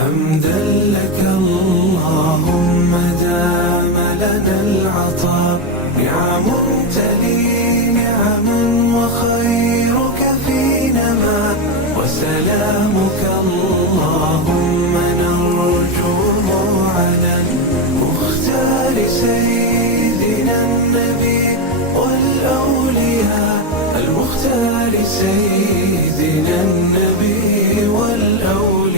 حمدا لك اللهم دام لنا العطاء، نعم تلي نعم وخيرك فينا ما، وسلامك اللهم نرجوه على المختار سيدنا النبي والأولياء، المختار سيدنا النبي والأولياء.